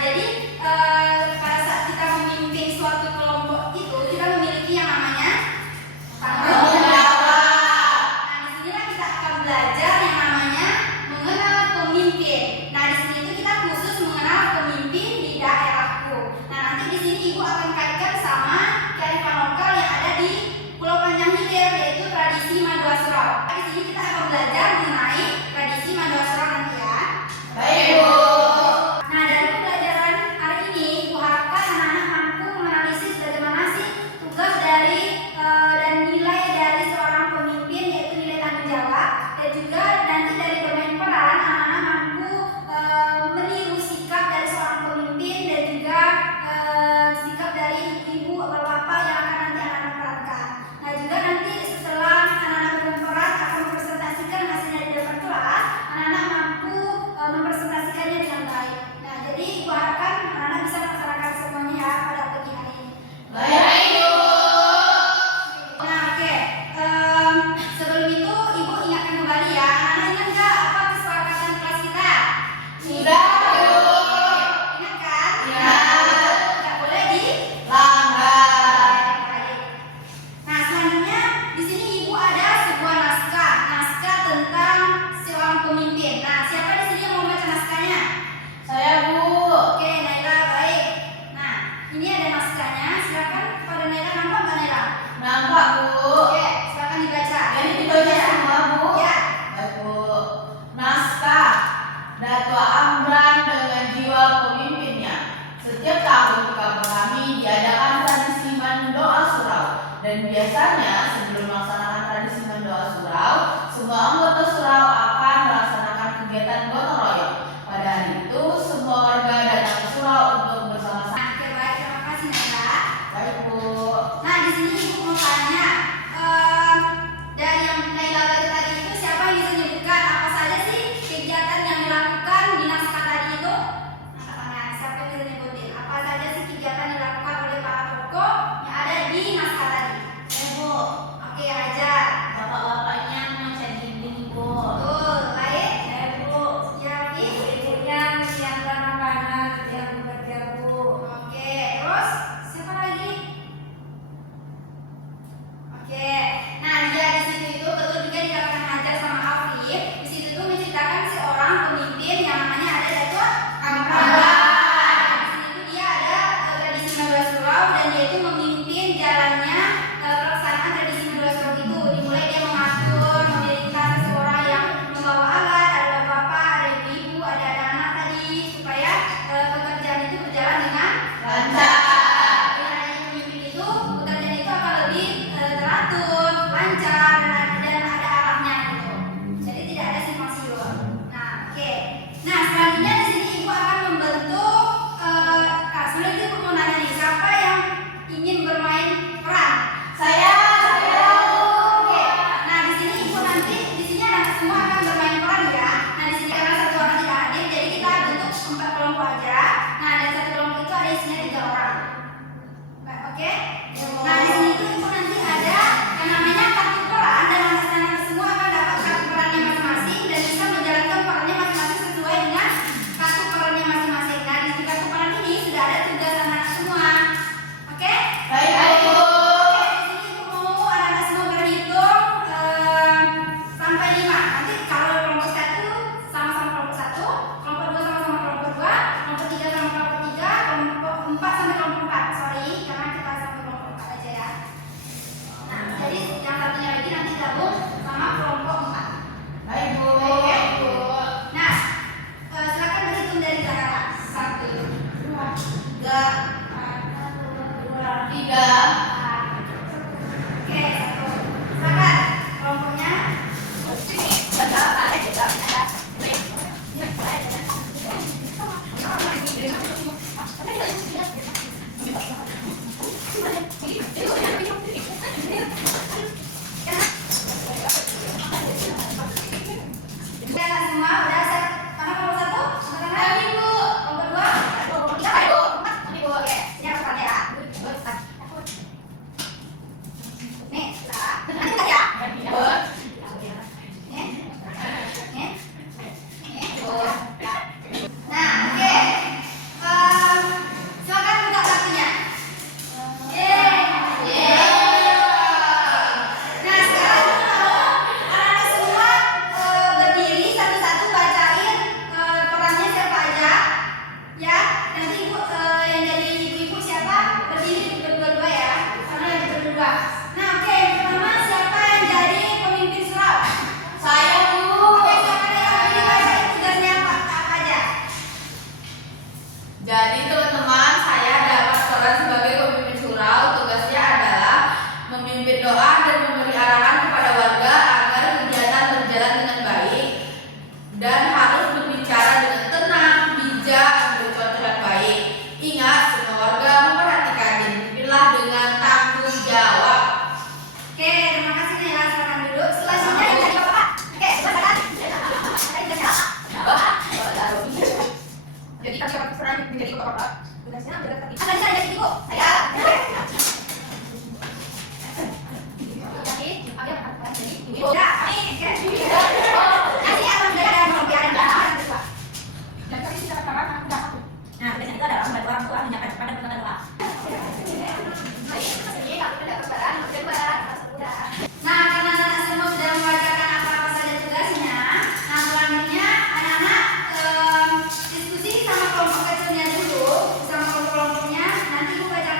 jadi pada saat kita memimpin suatu kelompok itu kita memiliki yang namanya tanggung jawab. Nah, di sinilah kita akan belajar yang namanya mengenal pemimpin. Nah, di sini itu kita khusus mengenal pemimpin di daerahku. Nah, nanti di sini Ibu akan kaitkan sama kearifan lokal yang ada di Pulau Panjang Hilir, yaitu tradisi Mandua Surau. Di sini kita akan belajar mengenai tradisi Mandua Surau nanti ya. Baik, Bu. Nah, dari pembelajaran hari ini, Ibu harapkan anak-anak mampu menganalisis bagaimana sih tugas dari dan nilai dari seorang pemimpin, yaitu nilai tanggung jawab, dan juga nanti dari bermain peran anak-anak mampu meniru sikap dari seorang pemimpin dan juga sikap dari ibu atau bapak yang akan nanti anak-anak perankan. Nah, juga nanti setelah anak-anak berperan akan mempresentasikan hasilnya di depan kelas, anak-anak mampu mempresentasikannya dengan baik. Nah, jadi Ibu harapkan anak-anak bisa melaksanakan semuanya ya pada pagi hari ini. Baik, Bu. Nah, oke. Sebelum itu Ibu ingatkan kembali ya. Anak-anak ingat nggak apa kesepakatan kelas kita? Sudah, Bu. Ingat kan? Ingat. Nggak boleh Langgar. Baik. Nah, selanjutnya di sini Ibu ada sebuah naskah tentang seorang pemimpin. Nah, siapa di sini yang mau baca naskahnya? Saya, Bu. Oke, Naila, baik. Nah, ini ada naskahnya. Silakan pada Naila, nampak nggak Naila? Nampak, Bu. Oke, silakan dibaca. Jadi dibaca semua, Bu. Ya. Baik, Bu. Naskah Datua Amran dengan jiwa pemimpinnya. Setiap tahun di kampung kami diadakan tradisi Mandoa Surau. Dan biasanya sebelum melaksanakan tradisi Mandoa Surau, semua anggota surau akan melaksanakan kegiatan gotong royong. Pada hari itu, semua warga datang ke surau untuk bersama-sama. Nah, oke, baik. Terima kasih Naila. Baik, Bu. Nah, di sini Ibu mau tanya, dari yang Naila baca tadi itu siapa yang bisa menyebutkan apa saja sih kegiatan yang dilakukan di naskah tadi itu? Angkat tangan. Siapa yang bisa nyebutin apa saja sih kegiatan yang dilakukan oleh para tokoh yang ada di naskah tadi? Bu. Oke, Hajar. Bapak-bapaknya mencat dinding, Bu. Betul. Baik. Saya, Bu. Ya, Pi. Ibunya menyiapkan makanan setiap bekerja, Bu. Oke, terus siapa lagi? Oke, nah dia di situ itu betul juga dikatakan Hajar sama Afif. Di situ tuh menceritakan seorang pemimpin yang namanya ada Datua Amran. Di sini tuh dia ada tradisi Mandua Surau dan dia itu memimpin jalannya pelaksanaan tradisi Mandua Surau itu. Dimulai dia mengatur, memerintah seseorang yang membawa alat, ada bapak, ada ibu, ada anak tadi supaya pekerjaan itu berjalan dengan Lancar. dengan adanya pemimpin itu, pekerjaan itu akan lebih teratur, lancar, dan ada arahnya gitu. Jadi tidak ada simpang siur. Nah, oke. Nah, selanjutnya di sini Ibu akan membentuk. Sebelum itu Ibu mau nanya nih, siapa yang ingin bermain peran? Saya, Oke. Nah, di sini Ibu nanti di sini anak semua akan bermain peran ya. Nah, di sini karena satu orang tidak hadir, jadi kita bentuk 4 kelompok aja. Nah, dan satu kelompok itu ada isinya 3 orang. Oke. Nah, di sini tuh Ibu nanti ada yang namanya kartu peran dan anak-anak semua akan dapat kartu perannya masing-masing dan bisa menjalankan perannya masing-masing sesuai dengan kartu perannya masing-masing. Nah, di kartu peran ini sudah ada tugas anak semua. Oke? baik, Bu. Oke, di sini Ibu mau anak-anak semua berhitung sampai 5. Nanti kalau kelompok 1 sama-sama kelompok 1, kelompok 2 sama-sama kelompok 2, kelompok 3 sama kelompok 3, kelompok 4 sampai kelompok 4. Sorry, karena kita sampai kelompok 4 aja ya. Nah, Jadi teman-teman, saya dapat peran sebagai pemimpin surau. Tugasnya adalah memimpin doa dan memberi arahan kepada warga agar kegiatan berjalan dengan baik dan harus berbicara dengan tenang, bijak, memberi contoh yang baik. Ingat, semua warga memperhatikan dan pimpinlah dengan tanggung jawab. Oke, terima kasih Nela. Silakan duduk. Selanjutnya yang tadi Bapak. Oke, silakan. Jadi kami dapat peran menjadi Bapak. Tugasnya adalah akan saya jadi ibu. Saya. Jadi, kami akan jadi ibu. Ya, kami. Nanti akan belajar membiarkan doa. Dan kami tidak akan mendapat satu. Nah, tugasnya itu adalah membantu orang tua menyiapkan pada perkataan doa. Nah, karena anak-anak semua sudah mengerjakan apa-apa saja tugasnya, nah selanjutnya anak-anak diskusi sama kelompok kecilnya dulu, sama kelompok-kelompoknya. Nanti Ibu bacakan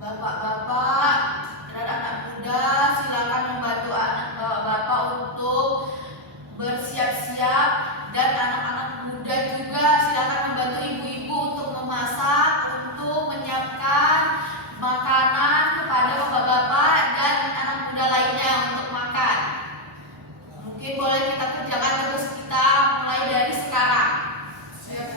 Bapak-bapak dan anak muda, silakan membantu anak bapak untuk bersiap-siap, dan anak-anak muda juga silakan membantu ibu-ibu untuk memasak, untuk menyiapkan makanan kepada bapak-bapak dan anak muda lainnya untuk makan. Mungkin boleh kita kerjakan terus, kita mulai dari sekarang. Siap.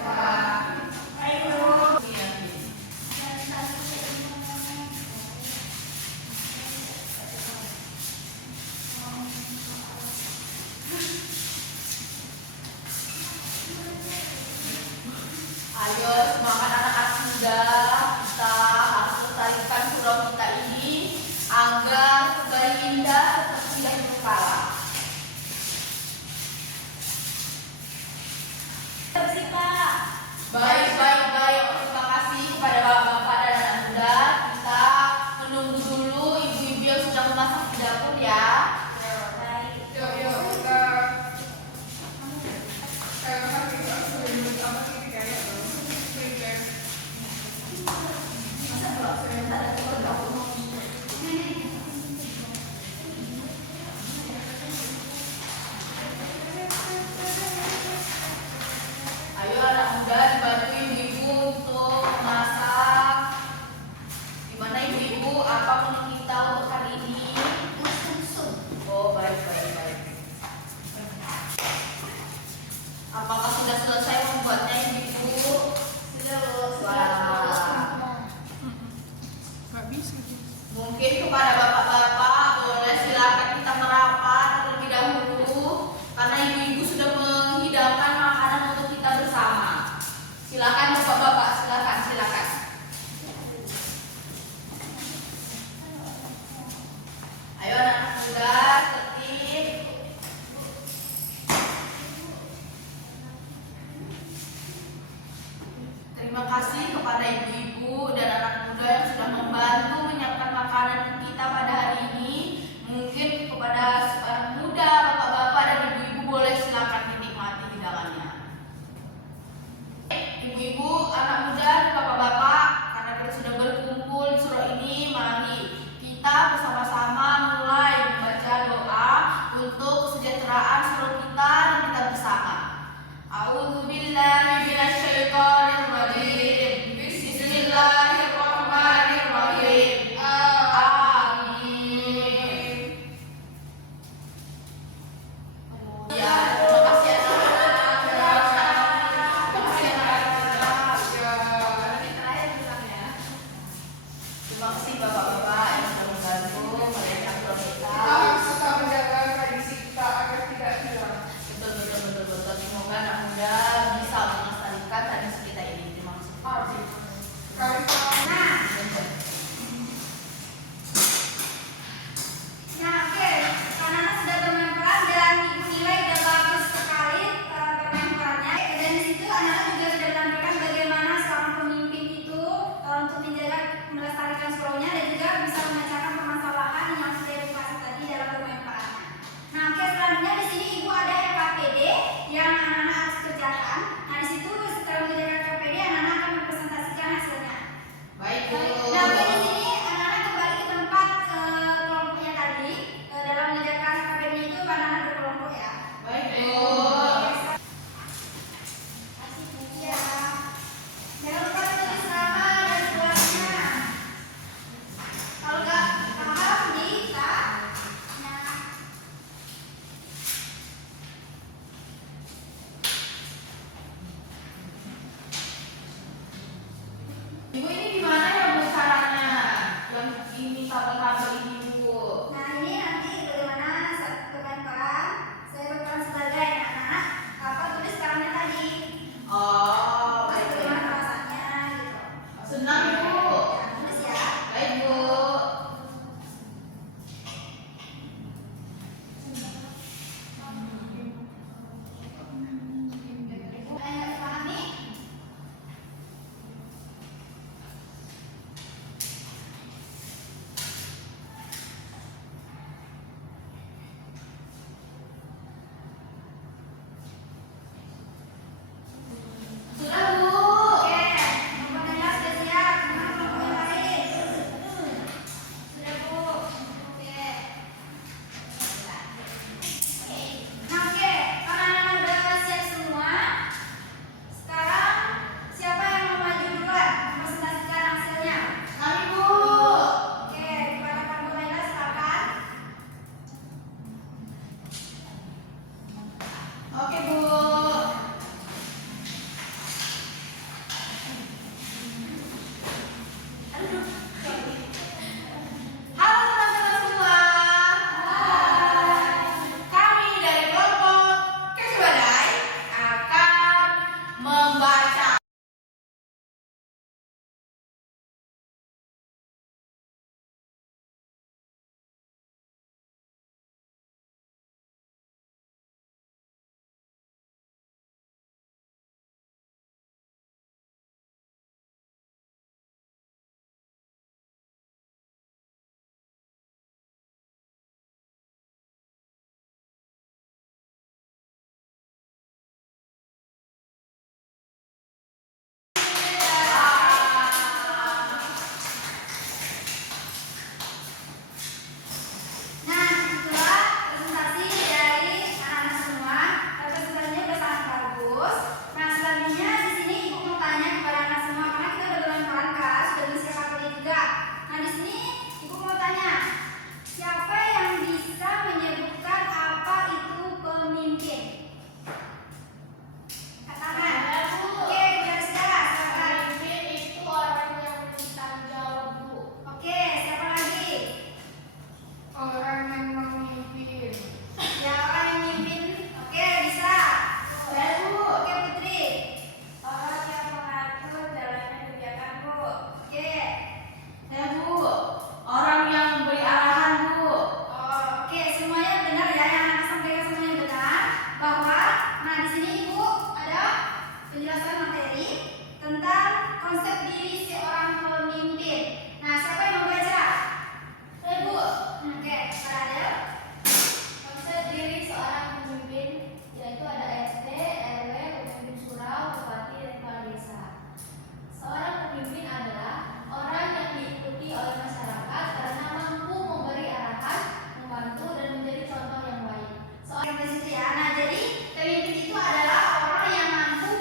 Ayo semangat anak-anak muda, kita harus lestarikan surau kita ini agar kembali indah seperti dahulu kala. Baik. Terima kasih kepada bapak-bapak dan anak muda. Kita menunggu dulu ibu-ibu yang sudah memasak di dapur ya. Ayo anak muda, dibantu ibu-ibu untuk masak. Gimana ibu-ibu, apa menu kita untuk hari ini? Oh, baik. Apakah sudah selesai membuatnya ibu-ibu? Wah. Mungkin kepada bapak-bapak boleh silakan kita merapat terlebih dahulu, karena ibu-ibu sudah menghidangkan makanan untuk kita bersama. Silakan bapak-bapak, silakan. Ayo anak muda, tertib. Terima kasih kepada ibu-ibu dan anak muda yang sudah membantu menyiapkan makanan kita pada hari ini. Mungkin kepada anak muda, bapak-bapak dan ibu-ibu boleh silakan dinikmati hidangannya. Ibu-ibu, anak muda dan bapak-bapak, karena kita sudah berkumpul di surau ini, mari kita bersama-sama mulai membaca doa untuk kesejahteraan surau kita dan kita bersama. A'udzubillahi minasyaitonir rajim. Bismillahirrahmanirrahim. Amin. Ya, terima kasih anak-anak. Terima kasih bapak-bapak yang sudah membantu merayakan surau kita. Suka menjaga tradisi kita agar tidak hilang. Betul. Semoga anak muda bisa Nah, di sini Ibu ada penjelasan materi tentang konsep diri seorang pemimpin. Nah, siapa yang mau baca? Ibu. Oke, Pak Adel. Konsep diri seorang pemimpin yaitu ada RT, RW, pemimpin surau, bupati, dan kepala desa. Seorang pemimpin adalah orang yang diikuti oleh masyarakat karena mampu memberi arahan, membantu, dan menjadi contoh yang baik. Sampai situ ya. Nah, jadi pemimpin itu adalah orang yang mampu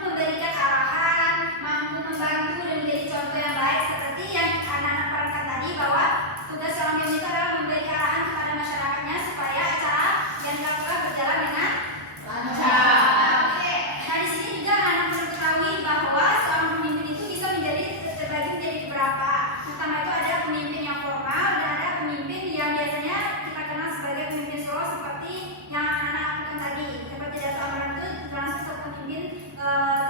memberikan arahan, mampu membantu dan menjadi contoh yang baik, seperti yang anak-anak perankan tadi bahwa tugas seorang pemimpin itu adalah memberi arahan kepada masyarakatnya supaya acara yang dilakukan berjalan dengan Lancar. Oke. Nah, di sini juga anak-anak perlu ketahui bahwa seorang pemimpin itu bisa terbagi menjadi beberapa. Pertama itu ada pemimpin yang formal dan ada pemimpin yang biasanya kita kenal sebagai pemimpin solo seperti yang anak-anak lakukan tadi. Seperti Dato' Amran itu termasuk pemimpin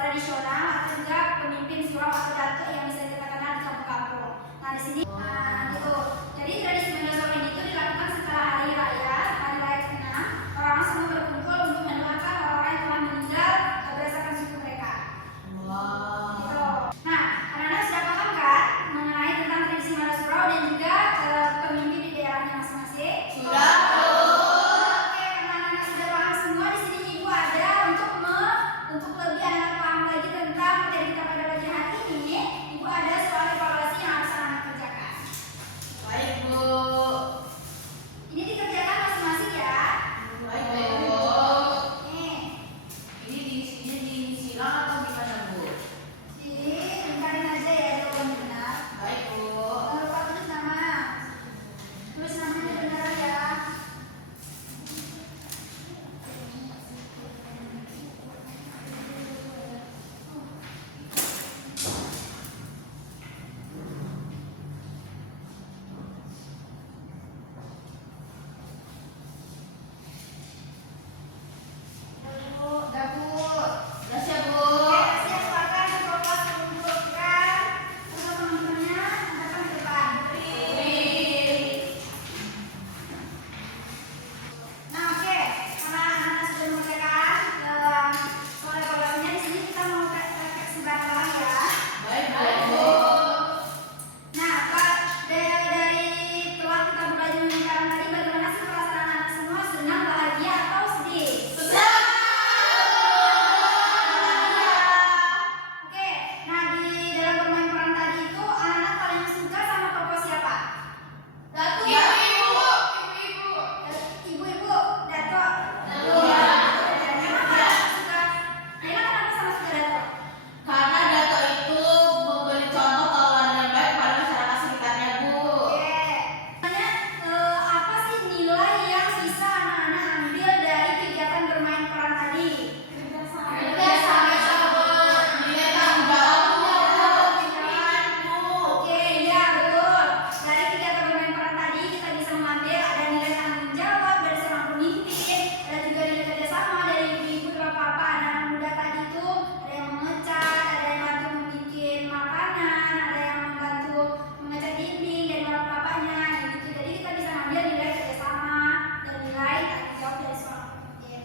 tradisional atau juga pemimpin surau atau datuk yang bisa kita kenal di kampung-kampung. Nah, di sini gitu. Jadi tradisi Mandasori ini itu dilakukan setelah hari raya ke-6. Orang-orang semua berkumpul untuk mendoakan orang-orang yang telah meninggal berdasarkan suku mereka. Wow. Gitu. Nah, anak-anak sudah paham kan mengenai tentang tradisi Mandasurau dan juga pemimpin di daerahnya masing-masing? Sudah, Bu. Oke, karena anak-anak sudah paham semua, di sini Ibu ada untuk lebih anak paham lagi tentang materi kita pada pagi hari ini. Ibu ada soal evaluasi yang harus anak kerjakan. Baik, Bu. Ini dikerjakan masing-masing ya. Baik, Bu. Nih, Ini disilang atau gimana, Bu? lingkarin aja ya jawaban benar. Baik, Bu. Jangan lupa tulis nama. Tulis namanya benar ya. Udah, Bu. Udah siap, Bu. Oke, siapkan kelompok mengumpulkan untuk teman-temannya datang ke depan. Nah, oke, karena anak-anak sudah mengerjakan soal evaluasinya, di sini kita mau refleksi bareng ya. Baik, Bu. Nah, Pak, dari telah kita belajar lingkaran tadi, bagaimana sih perasaan anak semua? Senang, bahagia, atau sedih? Oke, nah di dalam bermain peran tadi itu anak-anak paling suka sama tokoh siapa? Datu. Ibu-ibu, Dato'. Dato'. Kenapa suka? Nela kenapa sama suka Dato'? Karena Dato itu memberi contoh tauladan yang baik pada masyarakat sekitarnya, Bu. Oke. Tanya, apa sih nilai yang bisa anak-anak ambil dari kegiatan bermain peran tadi? Nilai tanggung jawab, Bu. Oke, iya betul. Dari kegiatan bermain peran tadi kita bisa mengambil ada nilai tanggung jawab dari seorang pemimpin, ada juga nilai kerjasama dari ibu-ibu dan bapak-bapak anak muda tadi itu, ada yang mengecat, ada yang bantu membuat makanan, ada yang membantu mengecat dinding dan bapak-bapaknya, gitu. Jadi kita bisa mengambil nilai kerjasama dan nilai tanggung jawab dari seorang pemimpin.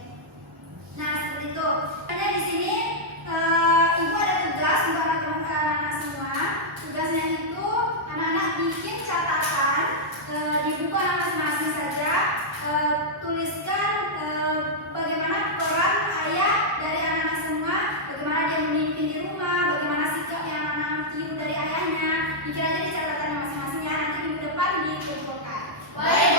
Nah, seperti itu. Ada di sini ibu ada tugas untuk anak-anak semua. Tugasnya itu anak-anak bikin catatan di buku anak masing-masing saja. Tuliskan bagaimana peran ayah dari anak-anak semua, bagaimana dia memimpin di rumah, bagaimana sikap yang anak-anak tiru dari ayahnya. Bikin aja di catatan masing-masing ya. Nanti minggu depan dikumpulkan. Baik,